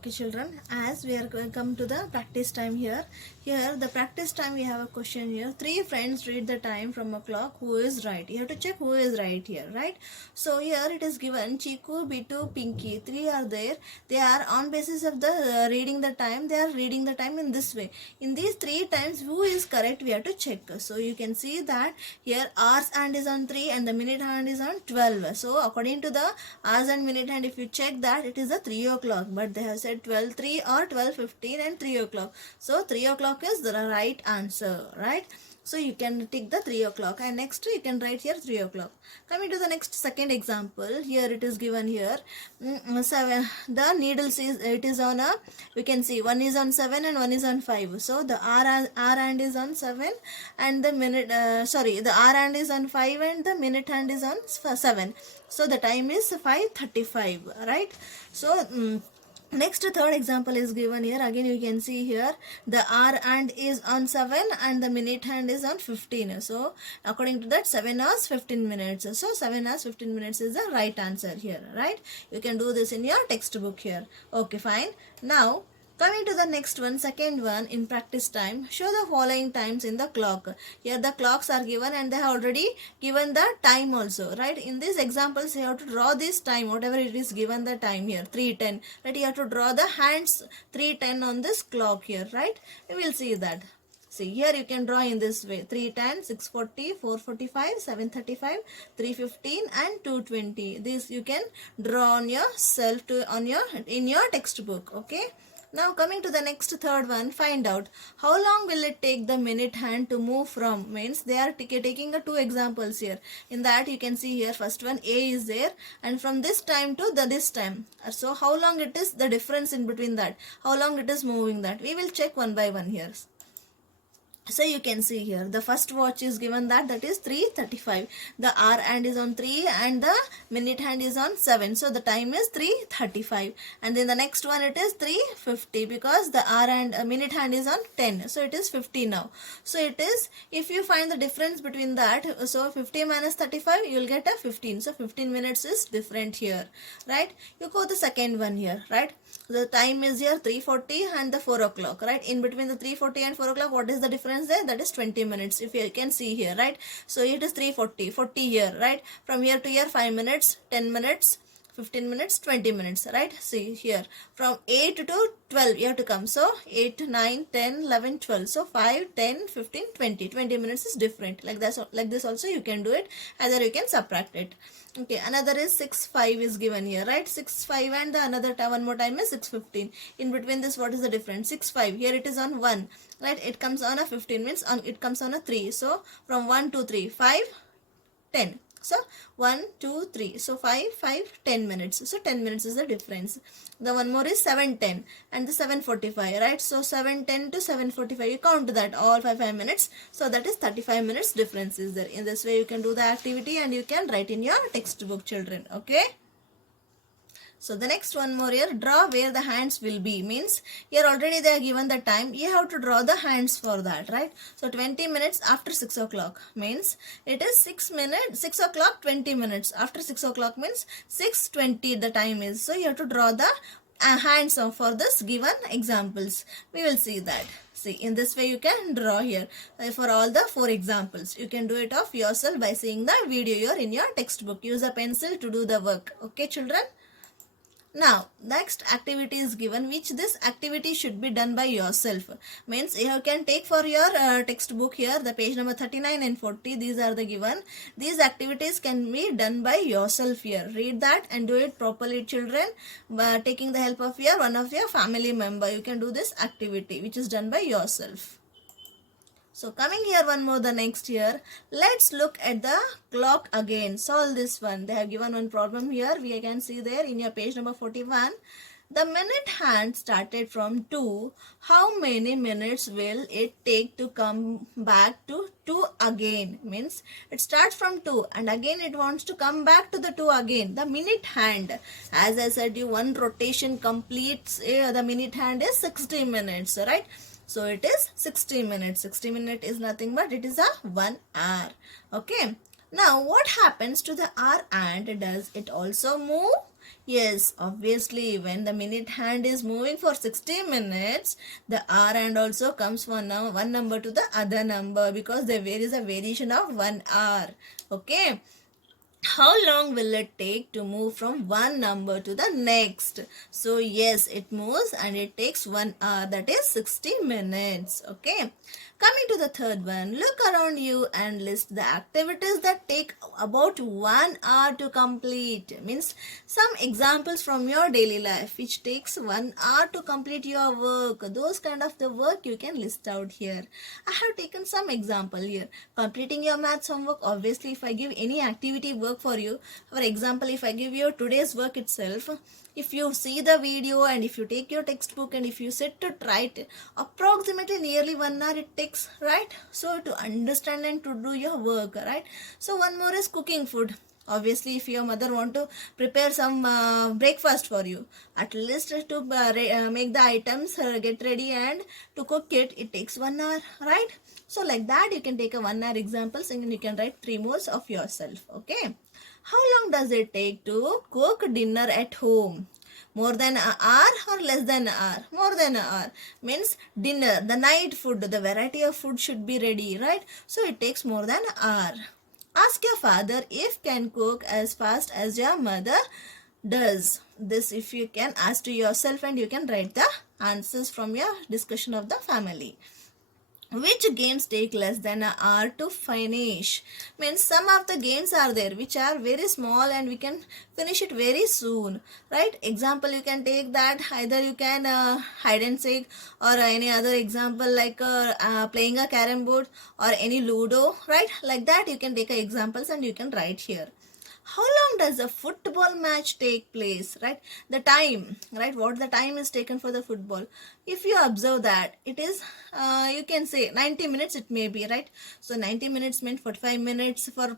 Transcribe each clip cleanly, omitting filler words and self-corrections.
Okay children, as we are going come to the practice time here. Here the practice time we have a question here. Three friends read the time from a clock. Who is right? You have to check who is right here, right? So here it is given Chiku, Bitu, Pinky. Three are there. They are on basis of the reading the time. They are reading the time in this way. In these three times, who is correct? We have to check. So you can see that here hours hand is on 3 and the minute hand is on 12. So according to the hours and minute hand, if you check that it is a 3 o'clock, but they have said 12:03 or 12:15 and 3 o'clock. So 3 o'clock is the right answer, right? So you can take the 3 o'clock and next you can write here 3 o'clock. Coming to the next second example, here it is given here 7. The needles is on a, we can see one is on 7 and one is on 5. So the R hand is on 7 and the minute the R hand is on 5 and the minute hand is on 7. So the time is 5:35, right? So next third example is given here. Again you can see here the R hand is on 7 and the minute hand is on 15. So according to that 7 hours 15 minutes. So 7 hours 15 minutes is the right answer here, right? You can do this in your textbook here. Okay, fine. Now coming to the next one, second one, in practice time, show the following times in the clock. Here the clocks are given and they have already given the time also, right? In these examples, you have to draw this time, whatever it is given the time here, 3:10, right? You have to draw the hands 3:10 on this clock here, right? We will see that. See, here you can draw in this way, 3:10, 6:40, 4:45, 7:35, 3:15 and 2:20. This you can draw on yourself in your textbook, okay? Now coming to the next third one, find out how long will it take the minute hand to move from, means they are taking two examples here. In that you can see here first one A is there and from this time to this time. So how long it is, the difference in between that, how long it is moving, that we will check one by one here. So you can see here the first watch is given that is 3:35. The R hand is on 3 and the minute hand is on 7. So the time is 3:35. And then the next one it is 3:50 because the R and minute hand is on 10. So it is 50 now. So it is, if you find the difference between that, so 50 minus 35 you will get a 15. So 15 minutes is different here, right? You go the second one here, right? The time is here 3:40 and the 4 o'clock, right? In between the 3:40 and 4 o'clock, what is the difference there? That is 20 minutes, if you can see here, right? So it is 3:40, 40 here, right? From here to here 5 minutes, 10 minutes, 15 minutes, 20 minutes, right? See here from 8 to 12 you have to come. So 8, 9, 10, 11, 12. So 5, 10, 15, 20. 20 minutes is different. Like this also you can do it. Either you can subtract it. Okay, another is 6:05 is given here, right? 6:05 and the another time, one more time is 6:15. In between this, what is the difference? 6:05. Here it is on 1, right? It comes on a 15 minutes. It comes on a 3. So from 1 to 3, 5, 10. So 1, 2, 3. So 5, 5, 10 minutes. So 10 minutes is the difference. The one more is 7:10 and the 7:45, right? So 7:10 to 7:45. You count that all 5 minutes. So that is 35 minutes difference is there. In this way you can do the activity and you can write in your textbook, children. Okay. So the next one more here, draw where the hands will be, means here already they are given the time, you have to draw the hands for that, right? So 20 minutes after 6 o'clock means it is 6 o'clock 20 minutes. After 6 o'clock means 6:20 the time is. So you have to draw the hands for this given examples. We will see that. See, in this way you can draw here for all the 4 examples. You can do it of yourself by seeing the video here in your textbook. Use a pencil to do the work. Okay, children? Now, next activity is given, which this activity should be done by yourself. Means you can take for your textbook here, the page number 39 and 40, these are the given. These activities can be done by yourself here. Read that and do it properly, children. Taking the help of one of your family member, you can do this activity, which is done by yourself. So coming here one more, the next here, let's look at the clock again. Solve this one. They have given one problem here. We can see there in your page number 41. The minute hand started from 2. How many minutes will it take to come back to 2 again? Means it starts from 2 and again it wants to come back to the 2 again. The minute hand, as I said you, one rotation completes, the minute hand is 60 minutes, right? So it is 60 minutes. 60 minutes is nothing but it is a 1 hour. Okay. Now what happens to the R and does it also move? Yes, obviously, when the minute hand is moving for 60 minutes, the hour hand also comes one number to the other number, because there is a variation of 1 hour. Okay. How long will it take to move from one number to the next? So yes, it moves and it takes 1 hour, that is 60 minutes. Okay. Coming to the third one, look around you and list the activities that take about 1 hour to complete. Means some examples from your daily life which takes 1 hour to complete your work. Those kind of the work you can list out here. I have taken some example here. Completing your maths homework. Obviously, if I give any activity work for you, for example, if I give you today's work itself, if you see the video and if you take your textbook and if you sit to try it, approximately nearly 1 hour it takes, right? So to understand and to do your work, right? So one more is cooking food. Obviously, if your mother want to prepare some breakfast for you, at least to make the items, get ready and to cook it, it takes 1 hour, right? So like that you can take a 1 hour examples and you can write 3 more of yourself. Okay. How long does it take to cook dinner at home? More than an hour or less than an hour? More than an hour. Means dinner, the night food, the variety of food should be ready, right? So it takes more than an hour. Ask your father if can cook as fast as your mother does. This if you can ask to yourself and you can write the answers from your discussion of the family. Which games take less than an hour to finish? Means some of the games are there which are very small and we can finish it very soon, right? Example, you can take that either you can hide and seek, or any other example like playing a carom board or any ludo, right? Like that you can take examples and you can write here. How long does a football match take place, right? The time, right? What the time is taken for the football. If you observe that, it is, you can say 90 minutes it may be, right? So 90 minutes meant 45 minutes for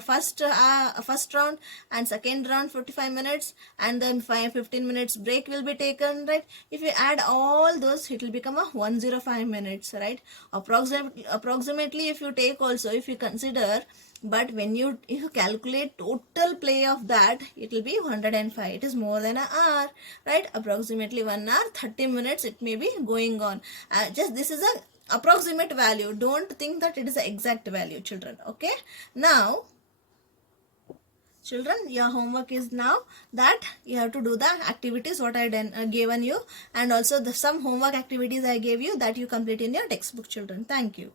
first round, and second round 45 minutes, and then 15 minutes break will be taken, right? If you add all those, it will become a 105 minutes, right? Approximately if you take also, if you consider, but when you calculate total play of that, it will be 105. It is more than an hour, right? Approximately 1 hour 30 minutes it may be going on. Just this is a approximate value. Don't think that it is the exact value, children. Okay. Now children, your homework is now that you have to do the activities what I given you, and also some homework activities I gave you that you complete in your textbook, children. Thank you.